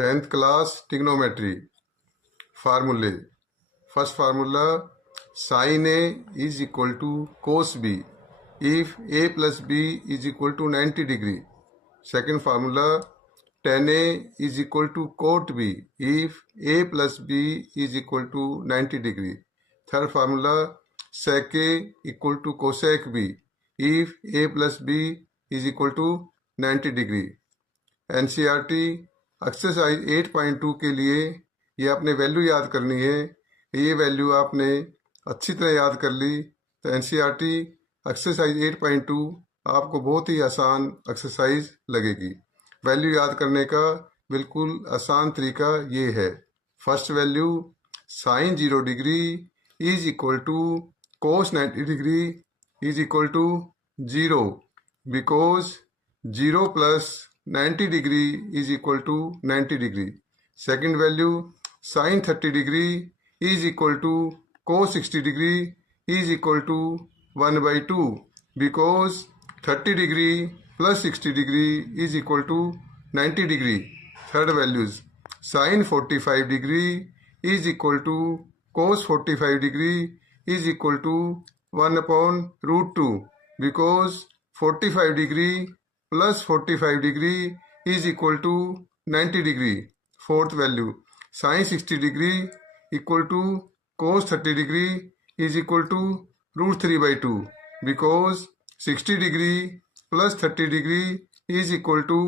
10th class trigonometry formulae. First formula, sin A is equal to cos B if A plus B is equal to 90 degree. Second formula, tan A is equal to cot B if A plus B is equal to 90 degree. Third formula, sec A equal to cosec B if A plus B is equal to 90 degree. NCERT exercise 8.2 के लिए ये आपने value याद करनी है. ये value आपने अच्छी तरह याद कर ली तो NCERT एक्सरसाइज 8.2 आपको बहुत ही आसान एक्सरसाइज लगेगी. वैल्यू याद करने का बिल्कुल आसान तरीका ये है. First value, sine 0 degree is equal to cos 90 degree is equal to 0 because 0 plus 90 degree is equal to 90 degree. Second value, sin 30 degree is equal to cos 60 degree is equal to 1 by 2 because 30 degree plus 60 degree is equal to 90 degree. Third values, sin 45 degree is equal to cos 45 degree is equal to 1 upon root 2 because 45 degree plus 45 degree is equal to 90 degree. Fourth value, sin 60 degree equal to cos 30 degree is equal to root 3 by 2 because 60 degree plus 30 degree is equal to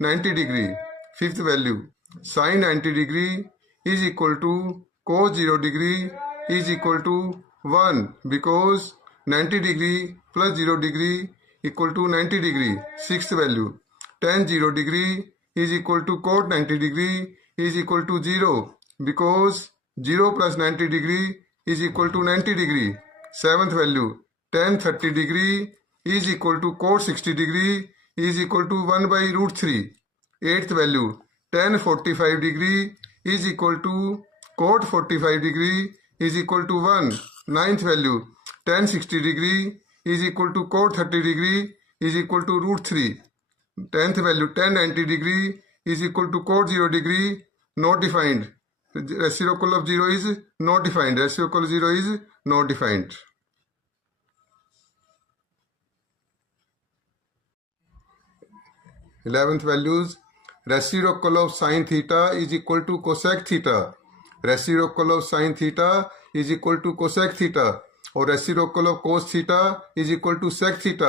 90 degree. Fifth value, sin 90 degree is equal to cos 0 degree is equal to 1 because 90 degree plus 0 degree equal to 90 degree. Sixth value, tan 0 degree is equal to cot 90 degree is equal to 0 because 0 plus 90 degree is equal to 90 degree. Seventh value, tan 30 degree is equal to cot 60 degree is equal to 1 by root 3. Eighth value, tan 45 degree is equal to cot 45 degree is equal to 1. Ninth value, tan 60 degree is equal to cot 30 degree is equal to root 3. Tenth value, tan 90 degree is equal to cot 0 degree not defined. Reciprocal of 0 is not defined. Reciprocal of 0 is not defined. Eleventh values, reciprocal of sin theta is equal to cosec theta. Reciprocal of sin theta is equal to cosec theta. और reciprocal of cos theta is equal to sec theta.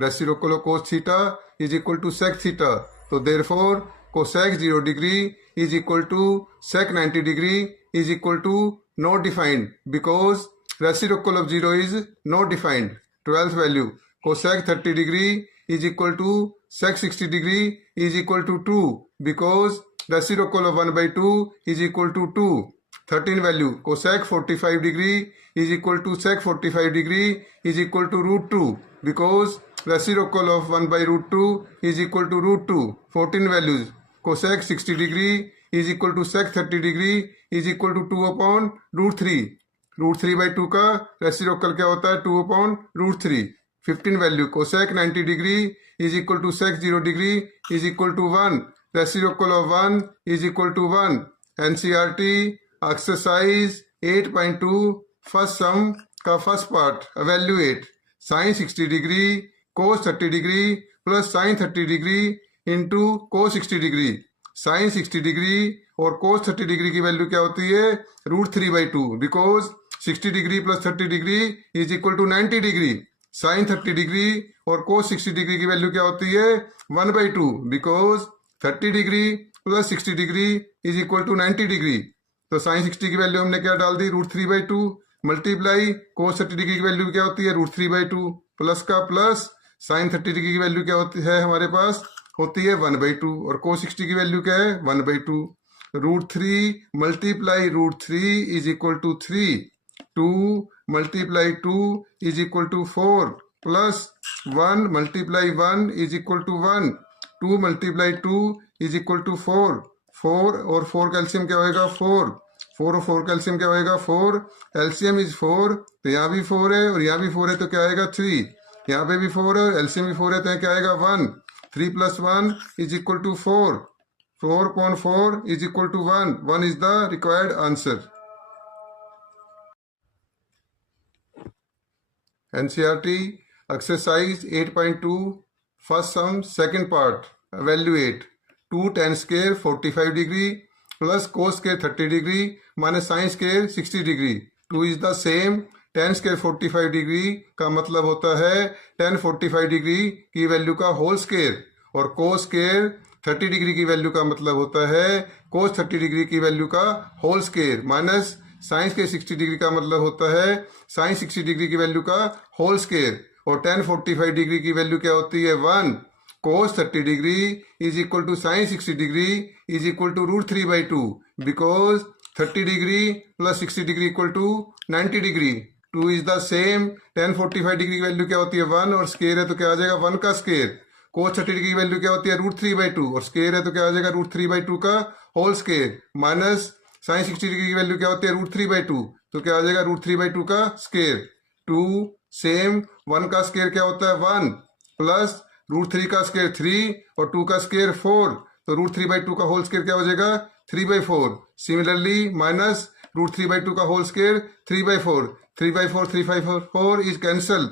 Reciprocal of cos theta is equal to sec theta. तो therefore cosec 0 degree is equal to sec 90 degree is equal to not defined because reciprocal of 0 is not defined. 12th value, cosec 30 degree is equal to sec 60 degree is equal to 2 because reciprocal of 1 by 2 is equal to 2. 13 value, cosec 45 degree is equal to sec 45 degree is equal to root 2 because reciprocal of 1 by root 2 is equal to root 2. 14 values, cosec 60 degree is equal to sec 30 degree is equal to 2 upon root 3. root 3 by 2 का reciprocal क्या होता है 2 upon root 3. 15 value, cosec 90 degree is equal to sec 0 degree is equal to 1. reciprocal of 1 is equal to 1. NCERT exercise 8.2 first sum का first part, evaluate sine 60 degree cos 30 degree plus sine 30 degree into cos 60 degree. Sine 60 degree और cos 30 degree की value क्या होती है root 3 by 2 because 60 degree plus 30 degree is equal to 90 degree. Sine 30 degree और cos 60 degree की value क्या होती है 1 by 2 because 30 degree plus 60 degree is equal to 90 degree. तो साइन 60 की वैल्यू हमने क्या डाल दी root 3 by 2 multiply cos 30 degree की वैल्यू क्या होती है रूट 3 by 2 प्लस का प्लस साइन 30 डिग्री की वैल्यू क्या होती है हमारे पास होती है 1 by 2 और कोस 60 की वैल्यू क्या है 1 by 2. Root 3 multiply root 3 is equal to 3. 2 multiply 2 is equal to 4 plus 1 multiply 1 is equal to 1. 2 multiply 2 is equal to 4. 4 और 4 का एलसीएम क्या होएगा 4. 4 और 4 का एलसीएम क्या होएगा 4. एलसीएम इज 4 तो यहाँ भी 4 है और यहाँ भी 4 है तो क्या आएगा 3. यहाँ पे भी 4 है और एलसीएम भी 4 है तो क्या आएगा 1. 3 + 1 is equal to 4. 4/4 is equal to 1. 1 is the required answer. NCERT exercise 8.2 first sum second part. Evaluate 2 tan square 45 degree plus cos square 30 degree minus sin square 60 degree. 2 is the same. tan square 45 degree का मतलब होता है tan 45 degree की value का whole square, और cos square 30 degree की value का मतलब होता है cos 30 डिग्री की वैल्यू का whole square, minus sin square 60 degree का मतलब होता है sin 60 डिग्री की वैल्यू का होल स्क्वायर, और tan 45 डिग्री की वैल्यू क्या होती है 1. cos 30 degree is equal to sin 60 degree is equal to √3/2, because 30 degree plus 60 degree equal to 90 degree. 2 is the same. tan 45 degree की वैल्यू क्या होती है 1, और स्क्वायर है तो क्या आ जाएगा 1 का स्क्वायर. cos 30 डिग्री की वैल्यू क्या होती है √3/2, और स्क्वायर है तो क्या आ जाएगा √3/2 का whole square, minus sin 60 degree की वैल्यू क्या होती है √3/2, तो क्या आ जाएगा √3/2 का स्क्वायर. 2 सेम. 1 का स्क्वायर क्या होता है 1, प्लस √3 का स्क्वायर 3 और 2 का स्क्वायर 4, तो √3/2 का होल स्क्वायर क्या हो जाएगा 3/4. सिमिलरली माइनस √3/2 का whole square 3/4. 3/4 3/4 is cancel.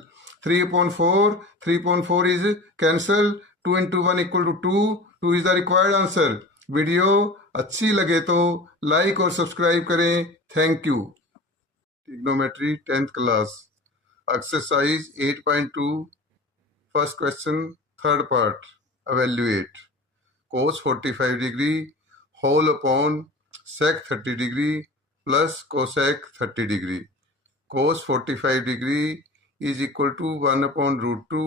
3/4 3/4 is cancel. 2 into 1 equal to 2. 2 is the required answer. Video अच्छी लगे तो लाइक और सब्सक्राइब करें. Thank you. Trigonometry 10th class exercise 8.2 first question third part. evaluate cos 45 degree whole upon sec 30 degree plus cosec 30 degree. cos 45 degree is equal to 1/√2.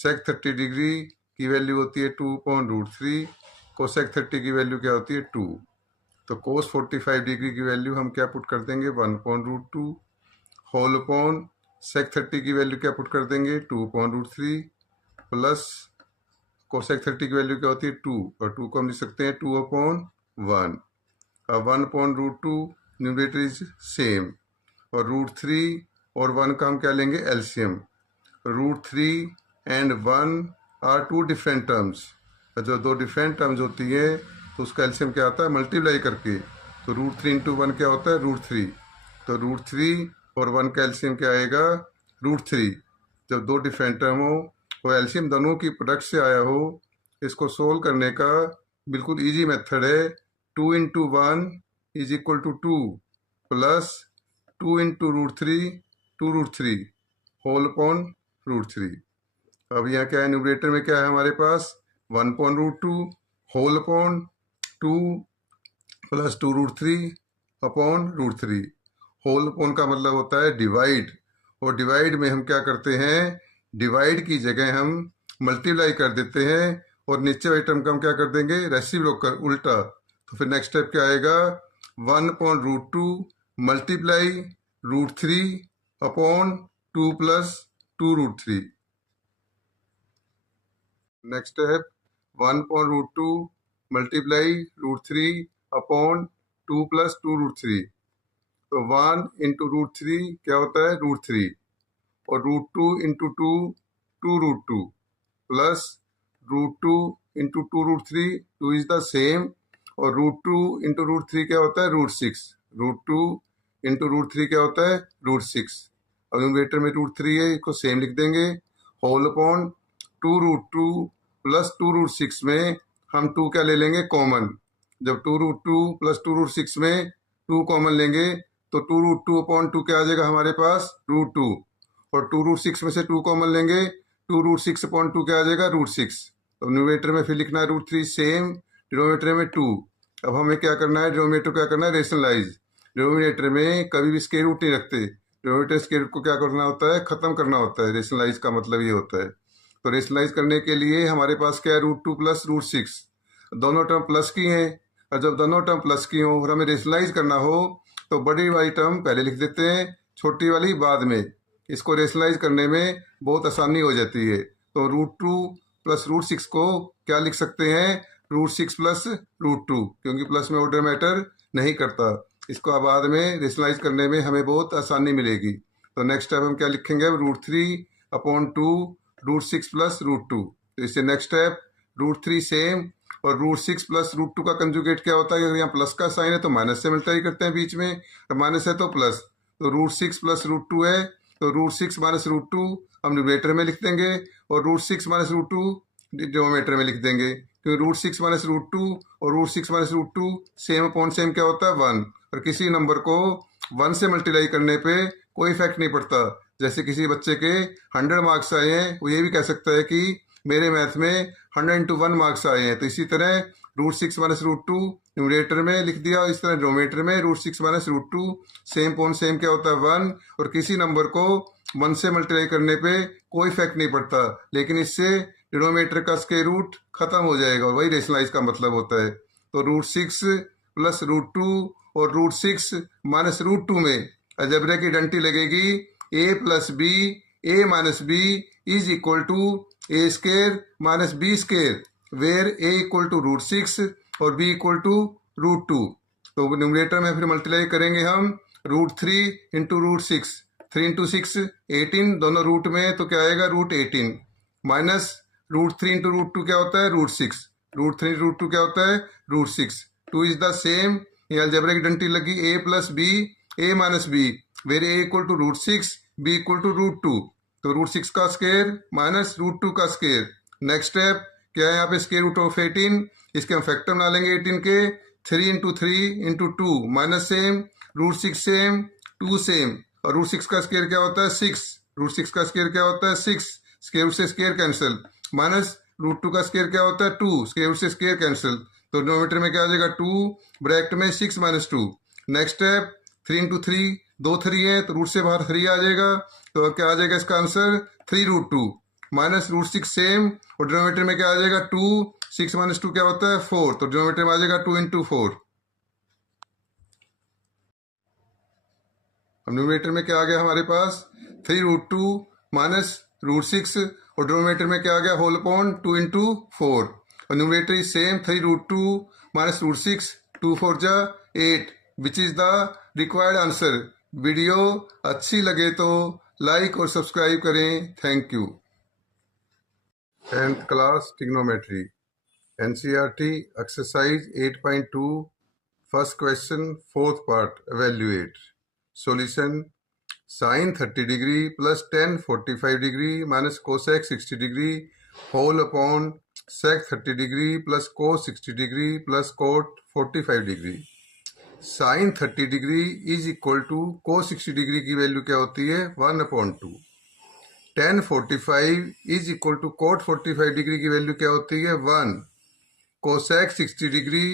sec 30 degree की value होती है 2/√3. cosec 30 की value क्या होती है 2. तो cos 45 degree की value हम क्या पुट कर देंगे 1/√2, होल अपॉन sec 30 की वैल्यू क्या पुट कर देंगे 2/√3, प्लस cosec 30 की वैल्यू क्या होती है 2, और 2 को हम लिख सकते हैं 2/1. अब 1/√2 न्यूमरेटर इज सेम, और √3 और 1 का हम क्या लेंगे LCM. √3 and 1 are 2 different terms. जो 2 डिफरेंट टर्म्स होती है तो उसका एलसीएम क्या आता है मल्टीप्लाई करके. तो √3 into 1 क्या होता है √3. तो √3 और 1 का एलसीएम क्या आएगा √3. जब 2 डिफरेंट टर्म हो वो एलसीएम दोनों की प्रोडक्ट से आया हो, इसको सोल्व करने का बिल्कुल इजी मेथड है. 2 into 1 is equal to 2 plus 2 into √3 2√3 whole upon √3. अब यहाँ क्या है न्यूमरेटर में क्या है हमारे पास 1/√2 whole upon 2 plus 2√3 upon √3. Whole upon का मतलब होता है डिवाइड, और डिवाइड में हम क्या करते हैं डिवाइड की जगह हम मल्टीप्लाई कर देते हैं, और नीचे वाली टर्म का हम क्या कर देंगे रेसिप्रोकल उल्टा. तो फिर नेक्स्ट स्टेप क्या आएगा 1/√2 multiply √3 upon 2 plus 2√3. Next step 1/√2 multiply √3 upon 2 plus 2√3. तो 1 into √3 क्या होता है √3, और √2 into 2 2√2 plus √2 into 2√3 2 is the same, और √2 into √3 क्या होता है √6. √2 into √3 क्या होता है √6. अब न्यूमरेटर में √3 है, इसको सेम लिख देंगे. होल अपॉन 2√2 प्लस 2√6 में हम 2 क्या ले लेंगे कॉमन. जब 2√2 प्लस 2√6 में 2 कॉमन लेंगे तो 2√2 अपॉन 2 क्या आ जाएगा हमारे पास √2, और 2√6 में से 2 कॉमन लेंगे 2√6 अपॉन 2 क्या आ जाएगा √6. तो न्यूमरेटर में फिर लिखना है √3 सेम, डिनोमिनेटर में 2. अब हमें क्या करना है डिनोमिनेटर क्या करना है रेशनलाइज. डिनोमिनेटर में कभी भी स्क्वायर रूट नहीं रखते, डिनोमिनेटर स्क्वायर रूट को क्या करना होता है खत्म करना होता है. रेशनलाइज का मतलब ये होता है. तो रेशनलाइज करने के लिए हमारे पास क्या है √2 प्लस √6. दोनों टर्म प्लस की हैं, और जब दोनों टर्म प्लस की हो और हमें रेशनलाइज करना हो तो बड़ी वाली टर्म पहले लिख देते हैं, छोटी वाली बाद में. इसको रेशनलाइज करने में बहुत आसानी हो जाती है. तो √2 प्लस √6 को क्या लिख सकते हैं √6 प्लस √2, क्योंकि प्लस में ऑर्डर मैटर नहीं करता. इसको बाद में रेशनलाइज करने में हमें बहुत आसानी मिलेगी. तो नेक्स्ट स्टेप हम क्या लिखेंगे √3 अपॉन 2 √6 प्लस √2. तो इससे नेक्स्ट स्टेप √3 सेम, और √6 प्लस √2 का कंजुगेट क्या होता है? अगर यहाँ प्लस का साइन है तो माइनस से मल्टीप्लाई करते हैं बीच में, और माइनस है तो प्लस, तो √6 प्लस √2 है, तो √6 माइनस √2 हम न्यूमरेटर में लिख देंगे और √6 माइनस √2 डिनोमिनेटर में लिख देंगे, क्योंकि √6 माइनस √2 और √6 माइनस √2 सेम अपॉन सेम क्या होता है? 1। और किसी नंबर को 1 से मल्टीप्लाई करने पे कोई इफेक्ट नहीं पड़ता। जैसे किसी बच्चे के 100 मार्क्स आए हैं, वो ये भी कह सकता है कि मेरे मैथ में 100/1 मार्क्स आए हैं, तो इसी तरह √6 माइनस √2 न्यूमरेटर में लिख दिया और इस तरह डिनोमिनेटर में √6 माइनस √2 सेम अपॉन सेम क्या होता है? 1। और किसी नंबर को 1 से मल्टीप्लाई करने पे कोई इफेक्ट नहीं पड़ता, लेकिन इससे डिनोमिनेटर का स्क्वायर रूट खत्म हो जाएगा और वही रेशनलाइज का मतलब होता है। तो √6 प्लस √2 और √6 माइनस √2 में अलजेब्रा की डंटी लगेगी a plus b a minus b is equal to a square minus b square, where a equal to √6 और b इक्वल टू √2। तो न्यूमरेटर में फिर मल्टीप्लाई करेंगे हम √3 इंटू √6, 3 इंटू 6 18, दोनों रूट में तो क्या आएगा? √18 माइनस √3 इंटू √2 क्या होता है? √6, √3 √2 क्या होता है? √6। 2 इज द सेम, ये अलजेब्रा की डंटी लगी a plus b a minus b, where a equal to √6 b equal to √2, तो √6 का स्क्वायर माइनस √2 का स्क्वायर। नेक्स्ट स्टेप क्या है? यहाँ पे स्क्वायर रूट ऑफ 18, इसके हम फैक्टर बना लेंगे 18 के, 3 into 3 into 2 minus same, √6 same, 2 same, और √6 का स्क्वायर क्या होता है? 6, √6 का स्क्वायर क्या होता है? 6, स्क्वायर रूट से स्क्वायर कैंसिल, माइनस √2 का स्क्वायर क्या होता है? 2, स्क्वायर रूट से स्क्वायर कैंसिल, तो डिनोमिनेटर में क्या आ जाएगा? 2, ब्रैकेट में 6 माइनस 2। नेक्स्ट स्टेप 3 इंटू 3, 2 3 है तो रूट से बाहर 3 आ जाएगा, तो क्या आ जाएगा इसका आंसर? 3√2 माइनस √6 सेम, और डिनोमिनेटर में क्या आ जाएगा? 2, 6 माइनस 2 क्या होता है? 4, तो डिनोमिनेटर में आ जाएगा 2 इंटू 4। अब न्यूमरेटर में क्या आ गया हमारे पास? 3√2 माइनस √6, और डिनोमिनेटर में क्या आ गया? होल अपॉन 2 इंटू 4, और न्यूमरेटर इज सेम, 3√2 माइनस √6, 2 4 जा 8, which is the required answer. Video अच्छी लगे तो लाइक और सब्सक्राइब करें। Thank you. 10th class trigonometry, NCERT exercise 8.2, first question, fourth part, evaluate. Solution: sine 30 degree plus tan 45 degree minus cosec 60 degree whole upon sec 30 degree plus cos 60 degree plus cot 45 degree. Sine 30 degree is equal to cos 60 degree की value क्या होती है? 1/2। Ten 45 is equal to cot 45 degree की value क्या होती है? 1। Cosec 60 degree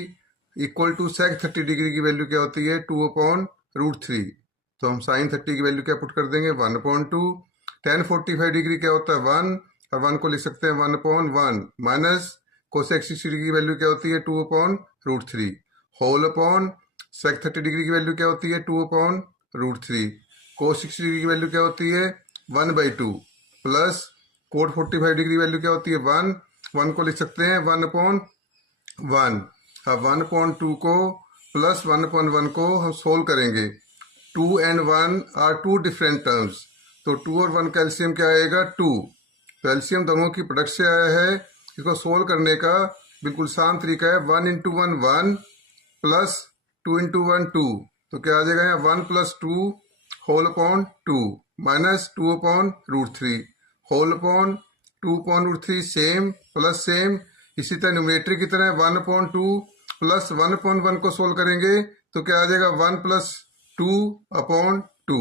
equal to sec 30 degree की value क्या होती है? 2/√3। तो हम साइन 30 की वैल्यू क्या पुट कर देंगे? 1/2। टेन 45 डिग्री क्या होता है? 1, और 1 को लिख सकते हैं 1/1 माइनस कोसेक 60 डिग्री की वैल्यू क्या होती है? 2/√3 होल अपॉन सेक 30 डिग्री की वैल्यू क्या होती है? 2/√3। कोस 60 डिग्री की वैल्यू क्या होती है? 1/2 प्लस कोट 45 डिग्री वैल्यू क्या होती है? 1, 1 को लिख सकते हैं 1/1। अब 1/2 को प्लस 1/1 को हम सोल्व करेंगे। 2 and 1 are two different terms, तो 2 और 1 का एलसीएम क्या आएगा? 2। तो एलसीएम दोनों की प्रोडक्ट से आया है। इसको सोल्व करने का बिल्कुल आसान तरीका है, 1 इंटू 1 1 प्लस 2 इंटू 1 2, तो क्या आ जाएगा यहाँ? 1 plus 2 whole upon 2 minus 2/√3 whole upon 2/√3 same plus same. इसी तरह न्यूमरेटर की तरह 1/2 प्लस 1/1 को सोल्व करेंगे तो क्या आ जाएगा? 1 प्लस 2/2।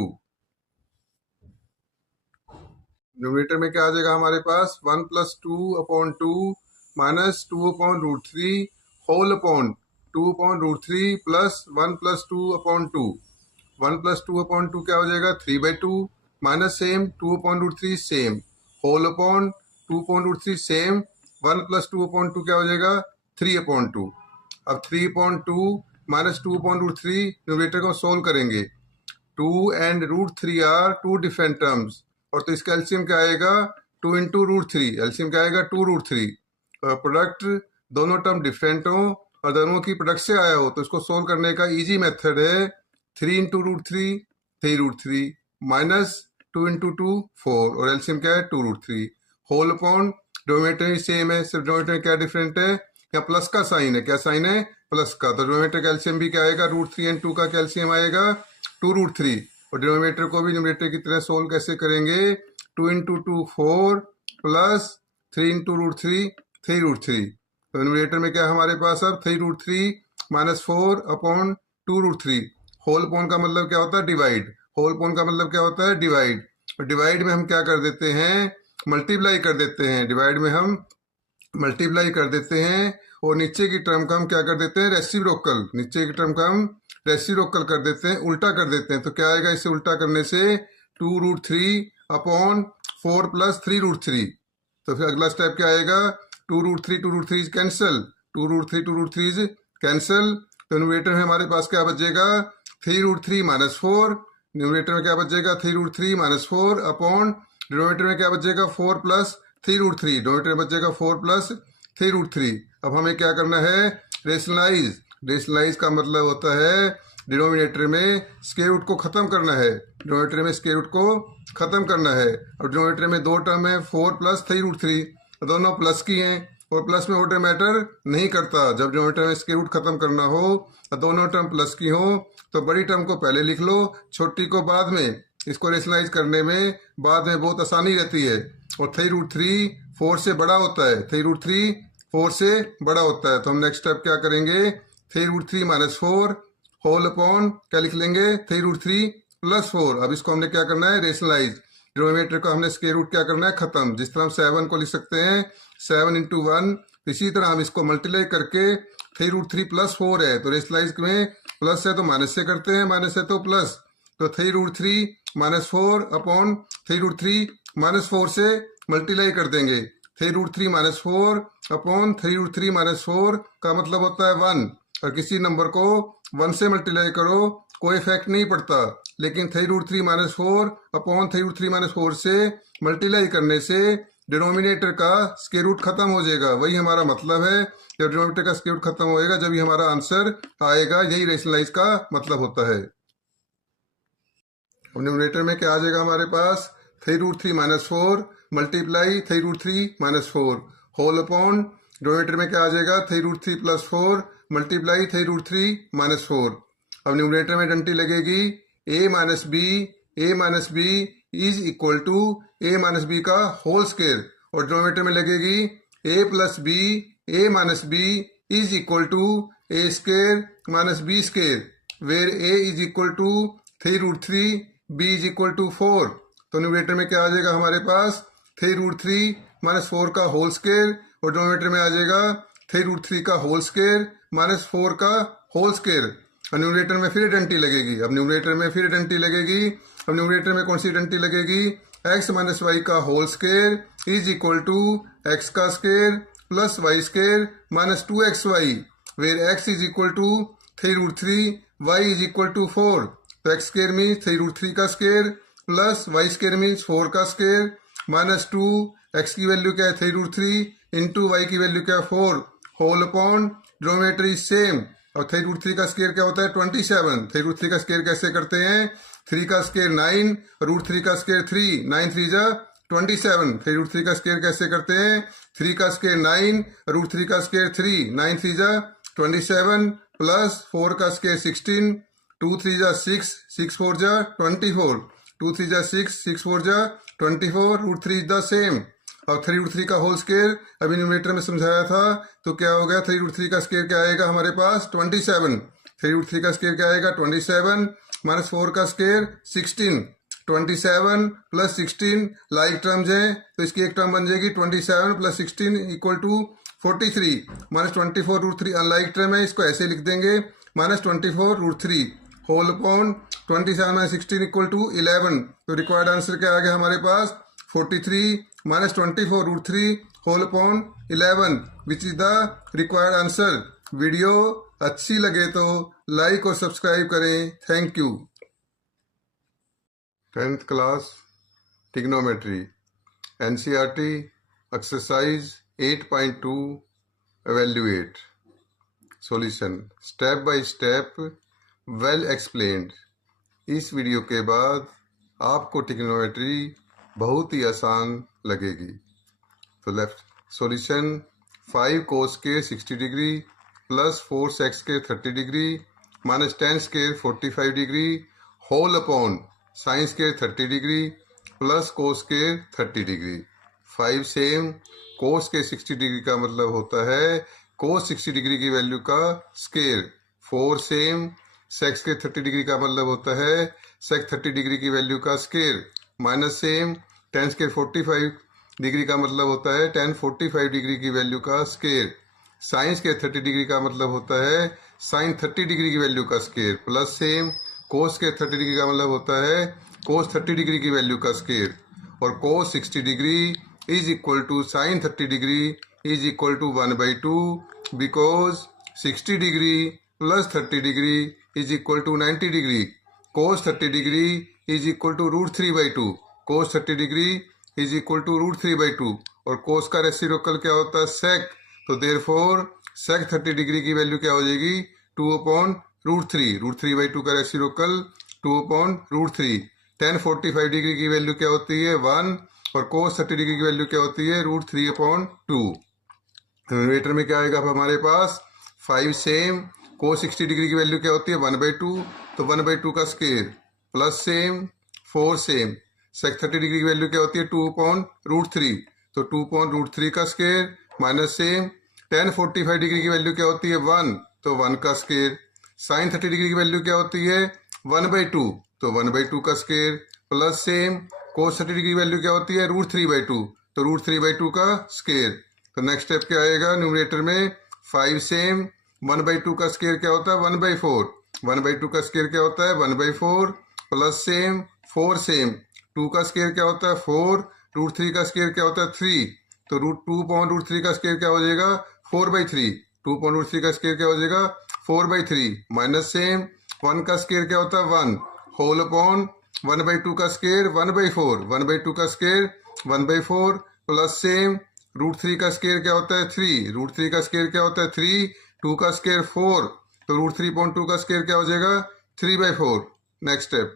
न्यूमरेटर में क्या आ जाएगा हमारे पास? 1 plus 2/2 minus 2/√3 whole upon 2/√3 plus 1 plus 2/2। 1 plus 2/2 क्या हो जाएगा? 3/2 minus same 2/√3 same whole upon 2/√3 same 1 plus 2/2 क्या हो जाएगा? 3/2। अब 3/2 माइनस 2/√3 न्यूमरेटर को सोल्व करेंगे। 2 and √3 are two different terms, और तो इसका एलसीएम क्या आएगा? 2 इंटू √3, एलसीएम क्या आएगा? 2√3। प्रोडक्ट दोनों टर्म डिफरेंट हो और दोनों की प्रोडक्ट से आया हो तो इसको सोल्व करने का इजी मेथड है 3 इंटू √3 3√3 माइनस 2 इंटू 2 4, और एलसीएम क्या है? 2√3 होल अपॉन डिनोमिनेटर सेम है, सिर्फ डिनोमिनेटर क्या डिफरेंट है? या प्लस का साइन है, क्या साइन है, प्लस का, तो डिनोमिनेटर का एलसीएम भी क्या आएगा, √3 और 2 का एलसीएम आएगा 2√3, और डिनोमिनेटर को भी न्यूमरेटर की तरह सोल्व कैसे करेंगे, 2 × 2 4 प्लस 3 × √3 3√3, तो न्यूमरेटर में क्या है हमारे पास अब 3√3 - 4 अपॉन 2√3, होल पॉन का मतलब क्या होता है, डिवाइड, होल पॉन का मतलब क्या होता है, डिवाइड, और डिवाइड में हम क्या कर देते हैं, मल्टीप्लाई कर देते हैं, डिवाइड में हम मल्टीप्लाई कर देते हैं, और नीचे की टर्म का हम क्या कर देते हैं, रेसिप्रोकल, नीचे की टर्म का हम रेसिप्रोकल कर देते हैं, उल्टा कर देते हैं, तो क्या आएगा इसे उल्टा करने से 2√3 अपॉन 4 + 3√3, तो फिर अगला स्टेप क्या आएगा, 2√3 कैंसिल, 2√3 कैंसिल, तो न्यूमरेटर में हमारे पास क्या बचेगा 3√3 - 4, न्यूमरेटर में क्या बचेगा 3√3 - 4 अपॉन डिनोमिनेटर में क्या बचेगा 4 + 3√3, डिनोमिनेटर में बचेगा 4 + 3√3। अब हमें क्या करना है, रेशनलाइज, रेशनलाइज का मतलब होता है डिनोमिनेटर में स्क्वायर रूट को खत्म करना है, डिनोमिनेटर में स्क्वायर रूट को खत्म करना है, और डिनोमिनेटर में दो टर्म है 4 + 3√3, दोनों प्लस की हैं, और प्लस में ऑर्डर मैटर नहीं करता, जब डिनोमिनेटर में स्क्वायर रूट खत्म करना हो और दोनों टर्म प्लस की हो तो बड़ी टर्म को पहले लिख लो, छोटी को बाद में, इसको रेशनलाइज करने में बाद में बहुत आसानी रहती है, और 3√3 4 से बड़ा होता है, 3√3 4 से बड़ा होता है, तो हम नेक्स्ट स्टेप क्या करेंगे, 3√3 - 4 होल अपॉन क्या लिख लेंगे 3√3 + 4, अब इसको हमने क्या करना है, रेशनलाइज, डिनोमिनेटर का हमने स्क्वायर रूट क्या करना है, खत्म, जिस तरह हम 7 को लिख सकते हैं 7 × 1, इसी तरह हम इसको मल्टीप्लाई करके 3√3 + 4 है, तो रेशनलाइज में प्लस है तो माइनस से करते हैं, माइनस है तो प्लस, तो 3√3 - 4 अपॉन 3√3 - 4 से मल्टीप्लाई कर देंगे, 3√3 - 4 अपॉन 3√3 - 4 का मतलब होता है 1, और किसी नंबर को 1 से मल्टीप्लाई करो कोई इफेक्ट नहीं पड़ता, लेकिन 3√3 - 4 अपॉन 3√3 - 4 से मल्टीप्लाई करने से डिनोमिनेटर का स्क्वायर रूट खत्म हो जाएगा, वही हमारा मतलब है, जब डिनोमिनेटर का स्क्वायर रूट खत्म होएगा जब ही हमारा आंसर आएगा, यही रेशनलाइज का मतलब होता है। न्यूमरेटर में क्या आ जाएगा हमारे पास 3√3 - 4 मल्टीप्लाई 3√3 - 4 होल अपॉन, डिनोमिनेटर में क्या आ जाएगा 3√3 + 4 मल्टीप्लाई 3√3 - 4, अब न्यूमरेटर में डंटी लगेगी a - b is equal to a - b का होल स्क्वायर, और डिनोमिनेटर में लगेगी a + b is equal to a² - b², where a is equal to 3√3 b is equal to 4, तो न्यूमरेटर में क्या आ जाएगा हमारे पास 3√3 - 4 का होल स्क्वायर, और डिनोमिनेटर में आ जाएगा 3√3 का होल स्क्वायर - 4 का होल स्क्वायर, और न्यूमरेटर में फिर डंटी लगेगी, अब न्यूमरेटर में फिर डंटी लगेगी, अब न्यूमरेटर में कौन सी डंटी लगेगी, x - y का whole square is equal to x का square plus y² - 2xy, where x is equal to 3√3 y is equal to 4, तो x² मीन्स 3√3 का स्क्वायर प्लस y² मीन्स 4 का स्क्वायर -2, x की वैल्यू क्या है 3√3 इंटू y की value क्या है 4, whole upon denominator is same, और 3√3 का स्क्वायर क्या होता है 27, 3√3 का स्क्वायर कैसे करते हैं, 3 का स्क्वायर 9, √3 का स्क्वायर 3, 9 3 जा 27, 3√3 का स्क्वायर कैसे करते हैं, 3 का स्क्वायर 9, √3 का स्क्वायर 3, 9 3 जा 27 प्लस 4 का स्क्वायर 16, 2 3 जा 6, 6 4 जा 24, 2 3 जा 6, 6 4 जा 24, √3 इज द सेम, और 3√3 का होल स्क्वायर अभी न्यूमरेटर में समझाया था, तो क्या हो गया 3√3 का स्क्वायर क्या आएगा हमारे पास 27, 3√3 का स्क्वायर क्या आएगा 27 - 4 का स्क्वायर 16, 27 + 16 लाइक टर्म्स हैं, तो इसकी एक टर्म बन जाएगी 27 + 16 इक्वल टू 43, -24 √3 अनलाइक टर्म है, इसको ऐसे लिख देंगे -24 √3 होल अपॉन 27 - 16 इक्वल टू 11, तो रिक्वायर्ड आंसर क्या आ गया हमारे पास 43 -24 √3 whole upon 11, which is the required answer. Video अच्छी लगे तो लाइक और सब्सक्राइब करें, thank you. 10th class trigonometry NCERT exercise 8.2 evaluate solution step by step well explained. इस वीडियो के बाद आपको ट्रिग्नोमेट्री बहुत ही आसान लगेगी। तो left solution 5 cos square 60 degree plus 4 sec square 30 degree minus 10 square 45 degree whole upon sine square 30 degree plus cos square 30 degree. 5 same cos के 60 डिग्री का मतलब होता है कोस 60 डिग्री की वैल्यू का square. 4 same sec square 30 degree का मतलब होता है सेक 30 डिग्री की वैल्यू का square. Minus same 10 square 45 degree का मतलब होता है 10 45 डिग्री की वैल्यू का स्केयर। साइन स्केयर 30 डिग्री का मतलब होता है साइन 30 डिग्री की वैल्यू का square. Plus same cos square 30 degree का मतलब होता है कोस 30 डिग्री की वैल्यू का स्केयर। और cos 60 degree is equal to sine 30 degree is equal to 1/2 because 60 degree plus 30 degree is equal to 90 degree. Cos 30 degree is equal to √3/2। Cos 30 degree is equal to √3/2 और कोस का reciprocal क्या होता है सेक। तो therefore सेक 30 degree की value क्या हो जाएगी 2/√3। √3/2 का रेसिप्रोकल 2/√3। 10 45 डिग्री की वैल्यू क्या होती है 1 और कोस 30 डिग्री की वैल्यू क्या होती है √3/2। न्यूमरेटर में क्या आएगा हमारे पास 5 सेम कोस 60 डिग्री की वैल्यू क्या होती है 1/2 तो 1/2 का स्केयर प्लस सेम 4 सेम सेक 30 डिग्री की वैल्यू क्या होती है 2/√3 तो 2/√3 का स्केयर माइनस सेम 10 45 डिग्री की वैल्यू क्या होती है 1 तो 1 का स्केयर। साइन 30 डिग्री की वैल्यू क्या होती है 1/2 तो 1/2 का स्केयर प्लस सेम कोस 30 डिग्री की वैल्यू क्या होती है √3/2 तो √3/2 का स्केयर। तो नेक्स्ट स्टेप क्या आएगा न्यूमरेटर में 5 सेम 1/2 का स्केयर क्या होता है 1/4। 1/2 का स्केयर क्या होता है 1/4 प्लस सेम 4 सेम 2 का स्केयर क्या होता है 4 √3 का स्केयर क्या होता है 3 तो √2/√3 का स्केयर क्या हो जाएगा 4/3। 2/√3 का स्केयर क्या हो जाएगा 4/3 माइनस सेम 1 का स्केयर क्या होता है 1 होल अपॉन 1/2 का स्केयर 1/4। 1/2 का स्केयर 1/4 प्लस सेम √3 का स्केयर क्या होता है 3। √3 का स्केयर क्या होता है 3 2 का स्केयर 4 तो √3/2 का स्केयर क्या हो जाएगा 3/4। नेक्स्ट स्टेप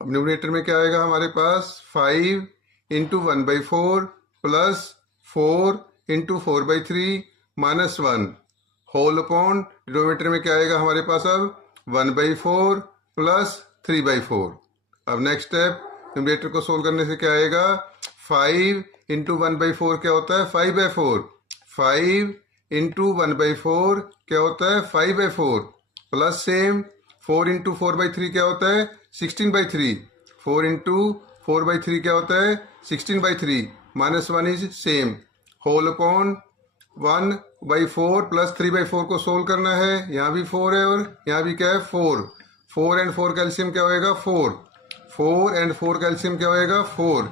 अब न्यूमरेटर में क्या आएगा हमारे पास 5 into 1/4 plus 4 into 4/3 minus 1 whole upon denominator में क्या आएगा हमारे पास अब 1/4 प्लस 3/4। अब नेक्स्ट स्टेप न्यूमरेटर को सोल्व करने से क्या आएगा 5 इंटू 1/4 क्या होता है 5/4। 5 इंटू 1/4 क्या होता है 5/4 प्लस सेम 4 इंटू 4/3 क्या होता है 16/3। 4 इंटू 4/3 क्या होता है 16/3 minus 1 is same whole upon 1/4 plus 3/4 को सोल्व करना है। यहाँ भी 4 है और यहाँ भी क्या है 4। 4 एंड 4 कैल्शियम क्या होएगा 4। 4 एंड 4 कैल्शियम क्या होएगा 4।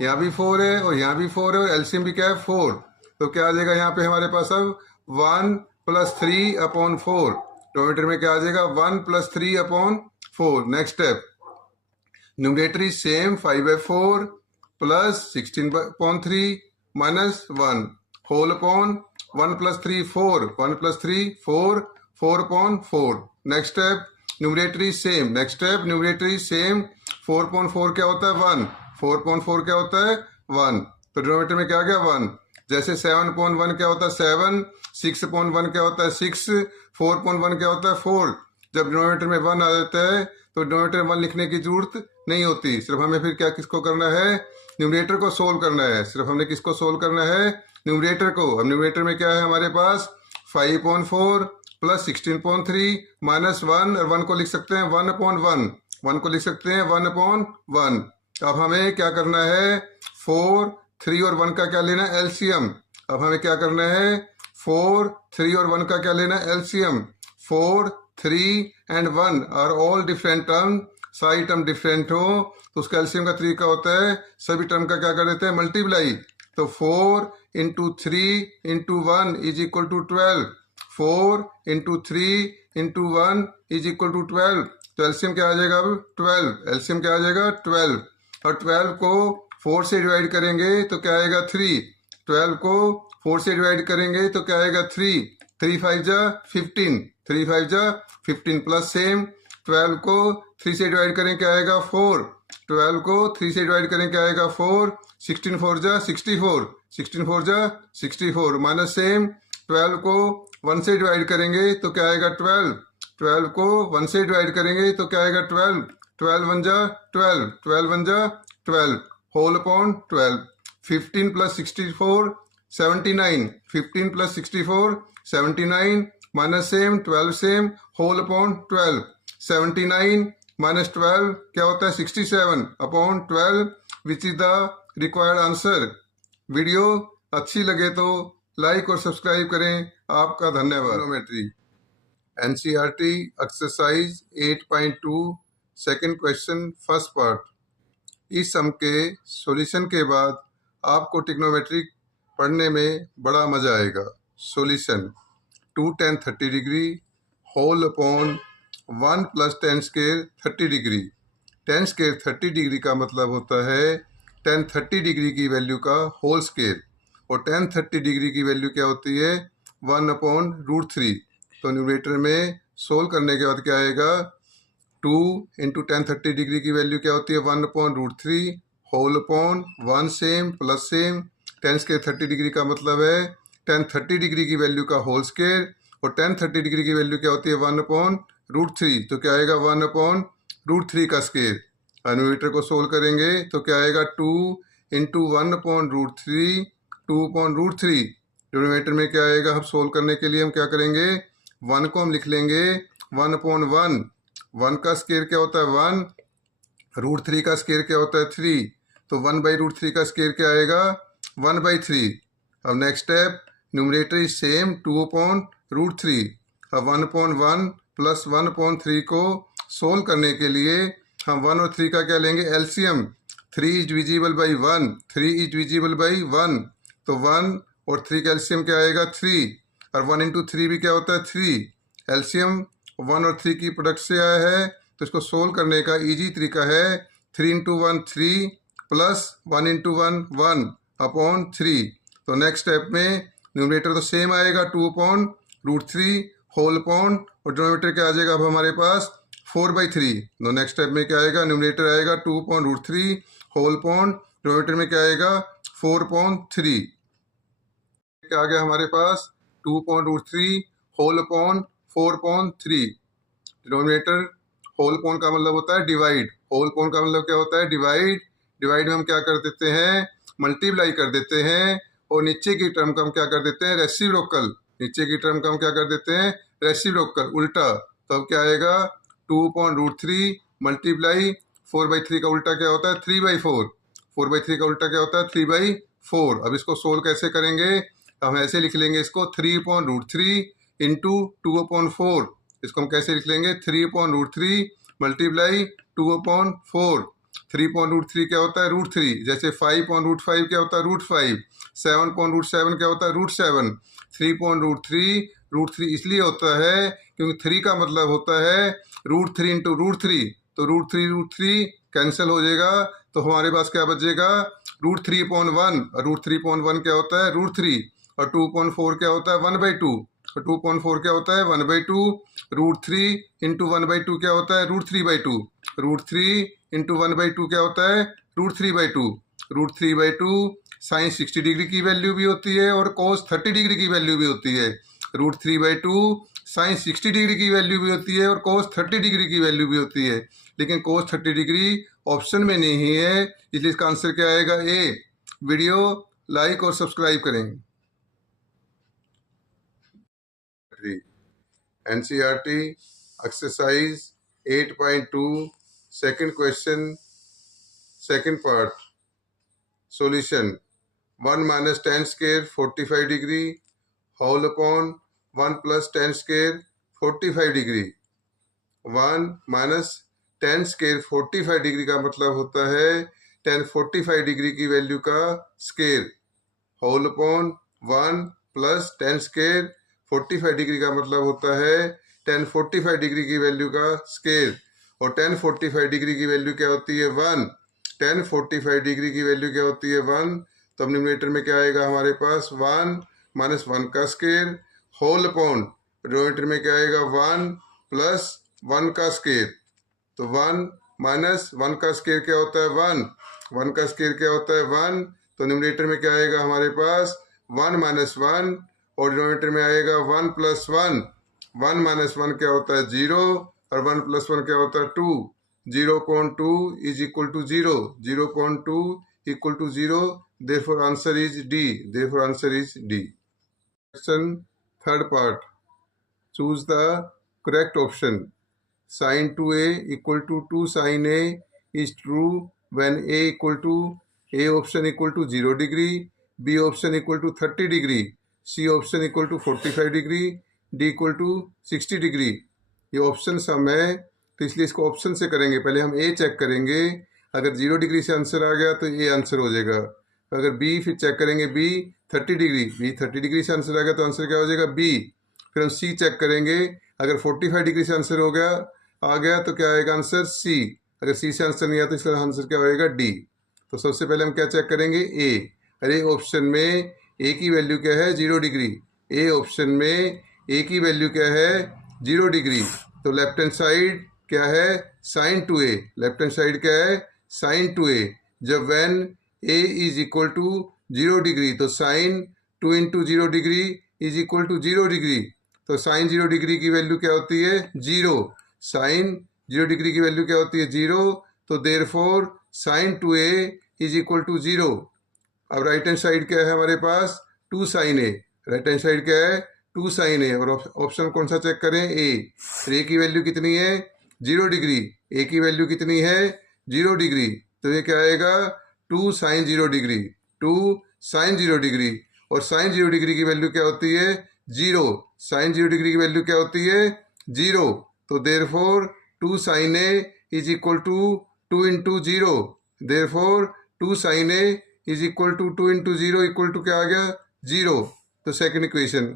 यहाँ भी 4 है और यहाँ भी 4 है और एल्शियम भी क्या है 4। तो क्या आ जाएगा यहाँ पे हमारे पास अब 1 + 3/4। डिनोमिनेटर में क्या आ जाएगा 1 + 3/4। Next step numerator is same 5/4 plus 16/3 minus 1 whole upon 1 + 3 4 1 + 3 4 4/4। Next step numerator is same. Next step numerator is same 4/4 क्या होता है 1 4/4 क्या होता है 1 तो डिनोमिनेटर में क्या आ गया 1। जैसे 7/1 क्या होता है 7 6/1 क्या होता है 6 4/1 क्या होता है 4। जब डिनोमिनेटर में 1 आ जाता है तो डिनोमिनेटर में 1 लिखने की जरूरत नहीं होती। सिर्फ हमें फिर क्या किसको करना है न्यूमरेटर को सोल्व करना है। सिर्फ हमने किसको सोल्व करना है न्यूमरेटर को। अब न्यूमरेटर में क्या है हमारे पास 5/4 प्लस 16/3 माइनस 1 और 1 को लिख सकते हैं 1/1 1 को लिख सकते हैं 1/1। अब हमें क्या करना है 4 3 और 1 का क्या लेना है एलसीएम। अब हमें क्या करना है 4 3 और 1 का क्या लेना है LCM. 4 3 and 1 are all different term. सारी टर्म डिफरेंट हो तो उसका एलसीएम का तरीका होता है सभी टर्म का क्या कर देते हैं मल्टीप्लाई। तो 4 into 3 into 1 is equal to 12। 4 into 3 into 1 is equal to 12। तो एलसीएम क्या आ जाएगा अब 12। एलसीएम क्या आ जाएगा 12 और 12 को 4 से डिवाइड करेंगे तो क्या आएगा 3। 12 को 4 से डिवाइड करेंगे तो क्या आएगा 3 3 5 जा 15 3 5 जा 15 प्लस सेम 12 को 3 से डिवाइड करें क्या आएगा 4। 12 को 3 से डिवाइड करें क्या आएगा 4 16 4 जा 64 16 4 जा 64 माइनस सेम 12 को 1 से डिवाइड करेंगे तो क्या आएगा 12, 12 को 1 से डिवाइड करेंगे तो क्या आएगा 12, 12 1 जा 12, 12 1 जा 12 whole upon 12, 15 plus 64 79, 15 plus 64 79 minus same 12 same whole upon 12, 79 minus 12 क्या होता है 67 upon 12 which is the required answer. Video अच्छी लगे तो लाइक और सब्सक्राइब करें। आपका धन्यवाद। Trigonometry NCERT exercise 8.2 second question first part. इस सम के सॉल्यूशन के बाद आपको ट्रिग्नोमेट्री पढ़ने में बड़ा मजा आएगा। Solution 2 tan 30 degree whole upon 1 plus tan square 30 degree. tan square 30 degree का मतलब होता है tan 30 डिग्री की वैल्यू का होल स्क्वायर, और tan 30 डिग्री की वैल्यू क्या होती है 1/√3। तो न्यूमरेटर में सोल्व करने के बाद क्या आएगा 2 इंटू tan 30 डिग्री की वैल्यू क्या होती है 1/√3 whole upon 1 same plus same tan square 30 degree का मतलब है tan 30 डिग्री की वैल्यू का होल स्क्वायर, और tan 30 डिग्री की वैल्यू क्या होती है 1/√3। तो क्या आएगा 1/√3 का स्क्वायर। न्यूमरेटर को सोल्व करेंगे तो क्या आएगा 2 इंटू 1/√3 2/√3। डिनोमिनेटर में क्या आएगा, हम सोल्व करने के लिए हम क्या करेंगे 1 को हम लिख लेंगे 1/1। 1 का स्क्वायर क्या होता है 1, √3 का स्क्वायर क्या होता है 3, तो 1/√3 का स्क्वायर क्या आएगा 1/3। अब next step numerator is same 2/√3। अब 1/1 प्लस 1/3 को सोल्व करने के लिए हम 1 और 3 का क्या लेंगे LCM. 3 is divisible by 1, 3 is divisible by 1, तो 1 और 3 का एलसीएम क्या आएगा 3, और 1 इंटू 3 भी क्या होता है 3। एलसीएम 1 और 3 की प्रोडक्ट से आया है, तो इसको सोल्व करने का इजी तरीका है 3 इंटू 1 3 प्लस 1 इंटू 1 1 अपॉन 3। तो नेक्स्ट स्टेप में न्यूमरेटर तो सेम आएगा 2/√3 होल अपॉन, और डिनोमिनेटर क्या आ जाएगा अब हमारे पास 4/3। तो नेक्स्ट स्टेप में क्या आएगा न्यूमरेटर आएगा 2/√3 होल अपॉन, डिनोमिनेटर में क्या आएगा 4/3। क्या आ गया हमारे पास 2/√3 whole upon 4/3। Denominator whole upon का मतलब होता है डिवाइड, होल अपॉन का मतलब क्या होता है डिवाइड। डिवाइड में हम क्या कर देते हैं मल्टीप्लाई कर देते हैं, और नीचे की टर्म का हम क्या कर देते हैं रेसिप्रोकल। नीचे की टर्म का हम क्या कर देते हैं रेसिप्रोकल उल्टा। तो अब क्या आएगा 2/√3 मल्टीप्लाई 4/3 का उल्टा क्या होता है 3/4। 4/3 का उल्टा क्या होता है 3/4। अब इसको सोल्व कैसे करेंगे, हम ऐसे लिख लेंगे इसको 3/√3 इंटू 2/4। इसको हम कैसे लिख लेंगे 3/√3 मल्टीप्लाई 2/4। 3/√3 क्या होता है √3, जैसे 5/5 क्या होता है √5, 7/7 क्या होता है √7। 3/√3 √3 इसलिए होता है क्योंकि 3 का मतलब होता है √3 इंटू √3, तो √3 कैंसिल हो जाएगा, तो हमारे पास क्या बचेगा √3/1, और √3/1 क्या होता है √3, और 2/4 क्या होता है 1/2, और 2/4 क्या होता है 1/2। √3 इंटू 1/2 क्या होता है √3/2, √3 इंटू 1/2 क्या होता है √3/2। √3/2 साइन 60 डिग्री की वैल्यू भी होती है और कोस 30 डिग्री की वैल्यू भी होती है। √3/2 साइन 60 डिग्री की वैल्यू भी होती है और कोस 30 डिग्री की वैल्यू भी होती है, लेकिन कोस 30 डिग्री ऑप्शन में नहीं है, इसलिए इसका आंसर क्या आएगा ए। वीडियो लाइक और सब्सक्राइब करें। NCERT exercise 8.2 second question second part. Solution 1 minus tan square 45 degree whole upon 1 plus tan square 45 degree. 1 minus tan square 45 degree का मतलब होता है tan 45 डिग्री की वैल्यू का square whole upon 1 plus tan square 45 degree का मतलब होता है tan 45 डिग्री की वैल्यू का स्क्वायर, और tan 45 डिग्री की वैल्यू क्या होती है 1। tan 45 डिग्री की वैल्यू क्या होती है 1, तो अब न्यूमरेटर में क्या आएगा हमारे पास 1 माइनस 1 का स्क्वायर होल अपॉन, डिनोमिनेटर में क्या आएगा 1 प्लस 1 का स्क्वायर। तो 1 माइनस 1 का स्क्वायर क्या होता है 1, 1 का स्क्वायर क्या होता है 1, तो न्यूमरेटर में क्या आएगा हमारे पास 1 माइनस 1 और डिनोमिनेटर में आएगा 1 प्लस 1। 1 माइनस 1 क्या होता है 0 और 1 प्लस 1 क्या होता है 2। 0.2 is equal to 0। 0.2 equal to 0। Therefore answer is D. Therefore answer is D. Question third part, choose the correct option. Sin 2a equal to 2 sin a is true when a equal to a option equal to 0 degree, b option equal to 30 degree, c option equal to 45 degree, d equal to 60 degree. ये option सम है तो इसलिए इसको option से करेंगे। पहले हम ए check करेंगे, अगर 0 डिग्री से आंसर आ गया तो ए आंसर हो जाएगा। अगर बी फिर चेक करेंगे, बी 30 डिग्री, बी 30 डिग्री से आंसर आ गया तो आंसर क्या हो जाएगा बी। फिर हम सी चेक करेंगे, अगर 45 डिग्री से आंसर आ गया तो क्या आएगा आंसर सी। अगर सी से आंसर नहीं आता तो इसका आंसर क्या होएगा डी। तो सबसे पहले हम क्या चेक करेंगे ए। अरे ऑप्शन में ए की वैल्यू क्या है 0 डिग्री। ए ऑप्शन में ए की वैल्यू क्या है 0 डिग्री। तो लेफ्ट हैंड साइड क्या है sine 2a। Left hand side क्या है साइन 2a। जब when A is equal to 0 degree तो sine 2 into 0 degree is equal to 0 degree. तो साइन 0 डिग्री की वैल्यू क्या होती है 0। साइन 0 डिग्री की वैल्यू क्या होती है 0। तो therefore sine 2a is equal to 0। अब राइट हैंड साइड क्या है हमारे पास 2 sine a। Right hand side क्या है 2 साइन a और ऑप्शन कौन सा चेक करें ए। ए की वैल्यू कितनी है 0 डिग्री। ए की वैल्यू कितनी है 0 डिग्री। तो ये क्या आएगा 2 साइन 0 डिग्री। 2 साइन 0 डिग्री और साइन 0 डिग्री की वैल्यू क्या होती है 0। साइन 0 डिग्री की वैल्यू क्या होती है 0। तो therefore 2 sine a is equal to 2 into 0। Therefore 2 sine a is equal to 2 into 0 equal to क्या आ गया 0। तो सेकंड इक्वेशन।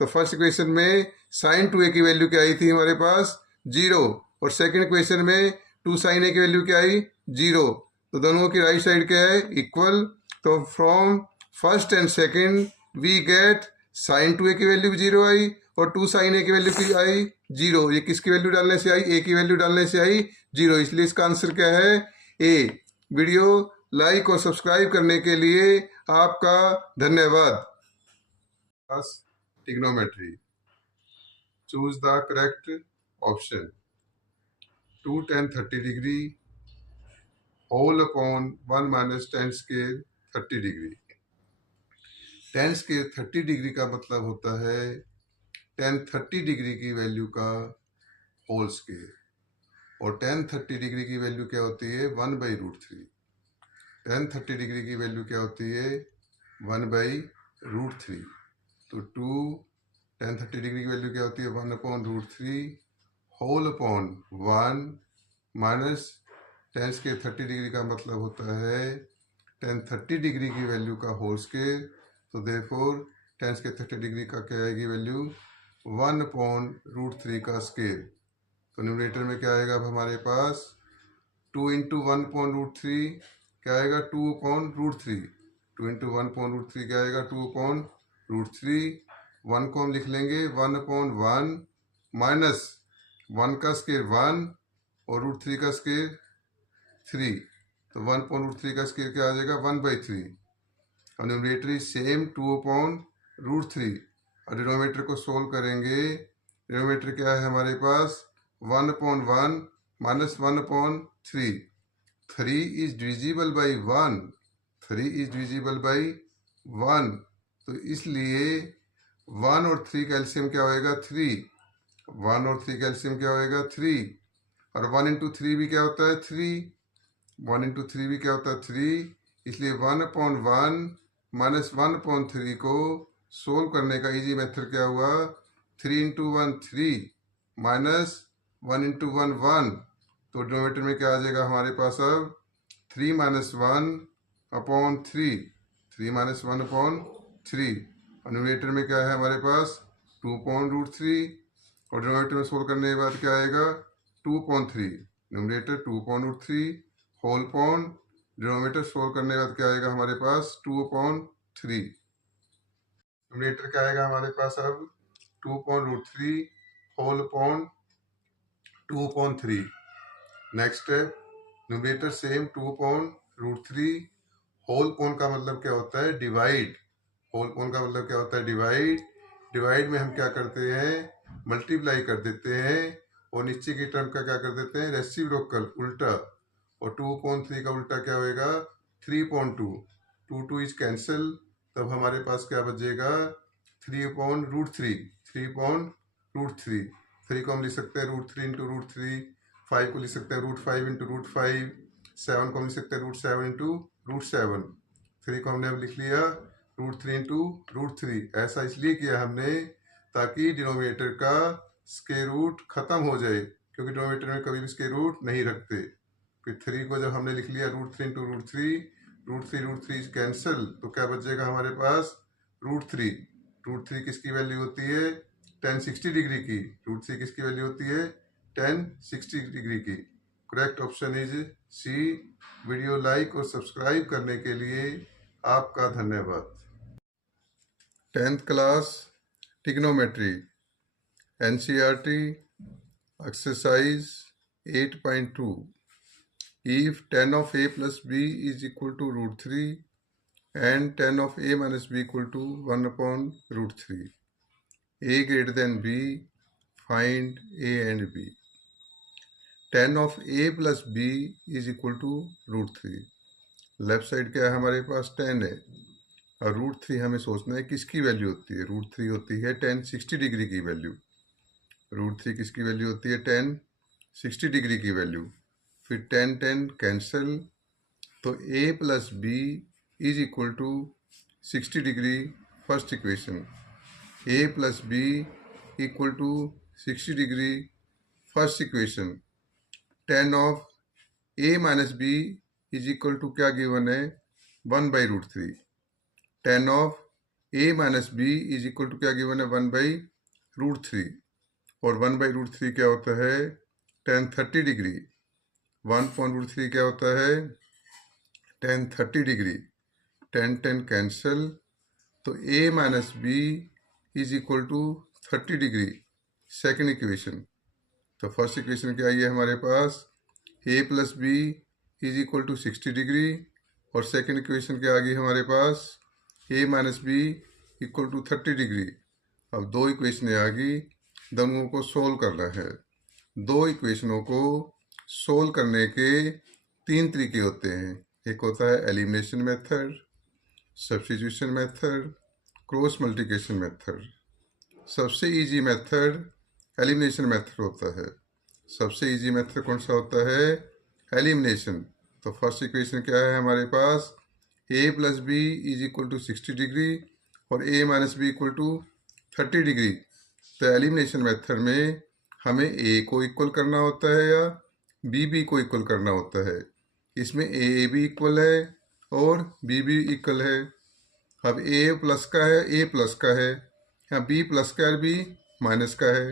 तो फर्स्ट इक्वेशन में साइन 2a की वैल्यू क्या आई थी हमारे पास 0 और सेकंड इक्वेशन में 2 साइन a की वैल्यू क्या आई 0। तो दोनों की राइट साइड क्या है इक्वल। तो from first and second we get sine 2a की वैल्यू भी 0 आई और 2 साइन a की वैल्यू की आई 0। ये किसकी वैल्यू डालने से आई ए की वैल्यू डालने से आई 0। इसलिए इसका आंसर क्या है ए। वीडियो लाइक और सब्सक्राइब करने के लिए आपका धन्यवाद। Trigonometry, choose the correct option. 2 tan 30 degree whole upon 1 minus tan square 30 degree. tan square 30 degree का मतलब होता है tan 30 डिग्री की वैल्यू का होल स्क्वायर और tan 30 डिग्री की वैल्यू क्या होती है 1/√3। tan 30 डिग्री की वैल्यू क्या होती है 1/√3। तो 2 tan 30 डिग्री की वैल्यू क्या होती है 1/√3 whole upon 1 minus tan square 30 degree का मतलब होता है tan 30 डिग्री की वैल्यू का होल स्क्वायर। तो देयरफॉर tan स्क्वायर 30 डिग्री का क्या आएगी वैल्यू 1/√3 का स्क्वायर। तो न्यूमरेटर में क्या आएगा अब हमारे पास 2 इंटू 1/√3 क्या आएगा 2/√3। 2 इंटू 1/√3 क्या आएगा 2/√3। 1 को हम लिख लेंगे 1/1 माइनस 1 का स्क्वायर 1 और √3 का स्क्वायर 3। तो 1/√3 का स्क्वायर क्या आ जाएगा 1/3 और न्यूमरेटर इज सेम 2/√3 और डिनोमिनेटर को सोल्व करेंगे। डिनोमिनेटर क्या है हमारे पास 1/1 minus 1/3। 3 is divisible by 1। 3 is divisible by 1। तो इसलिए 1 और 3 का एलसीएम क्या होएगा 3। 1 और 3 का एलसीएम क्या होएगा 3 और 1 इंटू 3 भी क्या होता है 3। 1 इंटू 3 भी क्या होता है 3। इसलिए 1/1 माइनस 1/3 को सोल्व करने का इजी मेथड क्या हुआ 3 इंटू 1 3 माइनस 1 इंटू 1 1। तो डिनोमिनेटर में क्या आ जाएगा हमारे पास अब 3 माइनस 1/3। 3 माइनस 1/3 और न्यूमरेटर में क्या है हमारे पास 2/√3 और डिनोमिनेटर में सोल्व करने के बाद क्या आएगा 2/3। Numerator 2/√3 whole upon denominator solve करने के बाद क्या आएगा हमारे पास 2/3। न्यूमरेटर क्या आएगा हमारे पास अब 2/√3 whole upon 2/3। Next step numerator same 2/√3 whole upon का मतलब क्या होता है? डिवाइड। होल पॉन का मतलब क्या होता है? डिवाइड। डिवाइड में हम क्या करते हैं? मल्टीप्लाई कर देते हैं, और नीचे की टर्म का क्या कर देते हैं? रेसिप्रोकल, उल्टा। और 2/3 का उल्टा क्या होएगा? 3/2। 2 इज कैंसिल, तब हमारे पास क्या बचेगा? 3/√3। 3/√3। 3 को हम लिख सकते हैं √3 इंटू √3। 5 को लिख सकते हैं √5 इंटू √5। 7 को हम लिख सकते हैं √7 इंटू √7। 3 को हमने अब लिख लिया √3 इंटू √3। ऐसा इसलिए किया हमने ताकि डिनोमिनेटर का स्क्वायर रूट खत्म हो जाए, क्योंकि डिनोमिनेटर में कभी भी स्क्वायर रूट नहीं रखते। फिर 3 को जब हमने लिख लिया √3 इंटू √3, √3 कैंसिल, तो क्या बचेगा हमारे पास? √3। √3 किसकी वैल्यू होती है? tan 60 डिग्री की। √3 किसकी वैल्यू होती है? tan 60 डिग्री की। Correct option is C. Video like और सब्सक्राइब करने के लिए आपका धन्यवाद। 10th class trigonometry, NCERT exercise 8.2। if tan of a plus b is equal to √3 and tan of a minus b equal to 1/√3, a greater than b, find a and b। tan of a plus b is equal to √3। Left side क्या है हमारे पास? 10 है, और √3 हमें सोचना है किसकी value होती है। √3 होती है tan 60 डिग्री की वैल्यू। √3 किसकी वैल्यू होती है? tan 60 डिग्री की वैल्यू। फिर tan कैंसिल, तो a plus b is equal to 60 degree. First equation, a plus b equal to 60 degree. First equation, tan of a minus b is equal to क्या given है? 1/√3। tan of a minus b is equal to क्या given है? 1/√3। और 1/√3 क्या होता है? tan 30 degree. 1/√3 क्या होता है? tan 30 degree. tan कैंसिल, तो a minus b is equal to 30 degree. Second equation, तो फर्स्ट इक्वेशन क्या आई है हमारे पास? a plus b is equal to 60 degree. और सेकेंड इक्वेशन क्या आ गई हमारे पास? a minus b equal to 30 degree. अब दो इक्वेशनें आ गई, दोनों को सोल्व करना है। दो इक्वेशनों को सोल्व करने के 3 तरीके होते हैं। एक होता है elimination method, substitution method, cross multiplication method. सबसे इजी मेथड एलिमिनेशन मेथड होता है। सबसे इजी मेथड कौन सा होता है? एलिमिनेशन। तो फर्स्ट इक्वेशन क्या है हमारे पास? a plus b is equal to 60 degree और a minus b equal to 30 degree. तो एलिमिनेशन मेथड में हमें a को इक्वल करना होता है या b को इक्वल करना होता है। इसमें a भी इक्वल है और b भी इक्वल है। अब a प्लस का है, a प्लस का है, या b प्लस का है, b माइनस का है।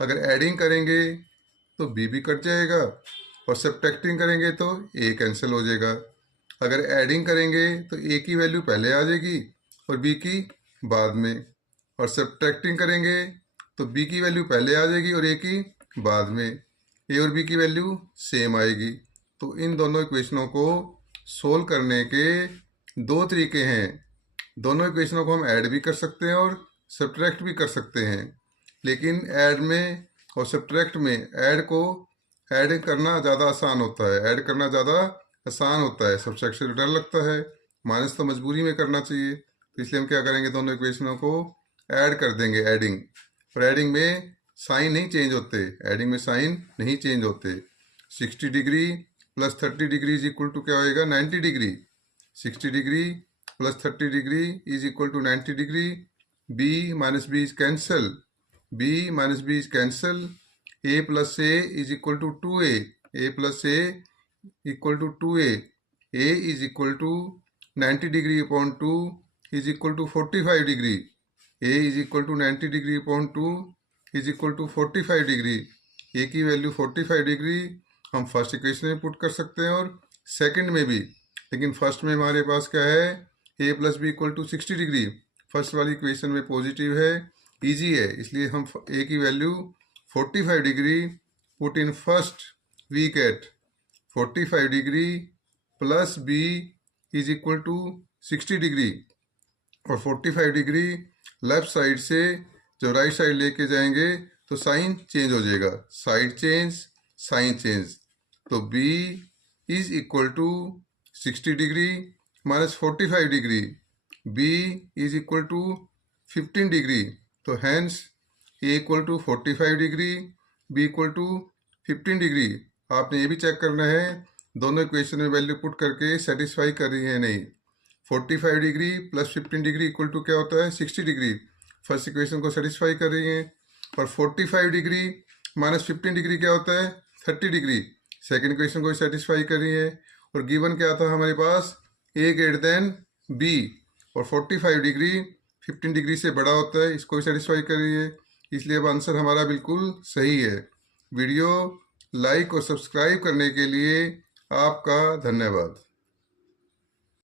अगर एडिंग करेंगे तो b भी कट जाएगा, और सब्ट्रैक्टिंग करेंगे तो a कैंसिल हो जाएगा। अगर एडिंग करेंगे तो a की वैल्यू पहले आ जाएगी और b की बाद में, और सब्ट्रैक्टिंग करेंगे तो b की वैल्यू पहले आ जाएगी और a की बाद में। a और b की वैल्यू सेम आएगी। तो इन दोनों इक्वेशनों को सोल्व करने के दो तरीके हैं। दोनों इक्वेशनों को हम ऐड भी कर सकते हैं और सब्ट्रैक्ट भी कर सकते हैं। लेकिन ऐड में और सब्ट्रैक्ट में ऐड करना ज़्यादा आसान होता है। ऐड करना ज़्यादा आसान होता है, सब्ट्रैक्शन से डर लगता है। माइनस तो मजबूरी में करना चाहिए, तो इसलिए हम क्या करेंगे? दोनों इक्वेशनों को ऐड कर देंगे, एडिंग। और एडिंग में साइन नहीं चेंज होते, एडिंग में साइन नहीं चेंज होते। 60 degree plus 30 degree is equal to क्या होएगा? 90 degree. 60 degree plus 30 degree is equal to 90 degree. b minus b is cancel, b minus b is cancel. a plus a is equal to 2a, a plus a equal to 2a। a is equal to 90 degree upon 2 is equal to 45 degree. a is equal to 90 degree upon 2 is equal to 45 degree. a की value 45 degree हम first equation में put कर सकते हैं और second में भी। लेकिन फर्स्ट में हमारे पास क्या है? a plus b equal to 60 degree. First वाली इक्वेशन में पॉजिटिव है, इजी है, इसलिए हम a की value 45 degree put in first, we get 45 degree plus b is equal to 60 degree और 45 डिग्री लेफ्ट साइड से जो राइट साइड लेके जाएंगे तो साइन चेंज हो जाएगा, साइड चेंज साइन चेंज। तो b is equal to 60 degree minus 45 degree, b is equal to 15 degree. तो hence a equal to 45 degree, b equal to 15 degree. आपने ये भी चेक करना है दोनों इक्वेशन में वैल्यू पुट करके सेटिस्फाई कर रही है नहीं। 45 degree plus 15 degree equal to क्या होता है 60 डिग्री, फर्स्ट इक्वेशन को सेटिस्फाई कर रही है। और 45 डिग्री माइनस 15 डिग्री क्या होता है 30 डिग्री, सेकेंड इक्वेशन को सेटिस्फाई कर रही है। और गिवन क्या था हमारे पास a ग्रेटर देन b, और 45 डिग्री 15 डिग्री से बड़ा होता है, इसको भी सेटिस्फाई कर रही है। इसलिए अब आंसर हमारा बिल्कुल सही है। वीडियो लाइक और सब्सक्राइब करने के लिए आपका धन्यवाद।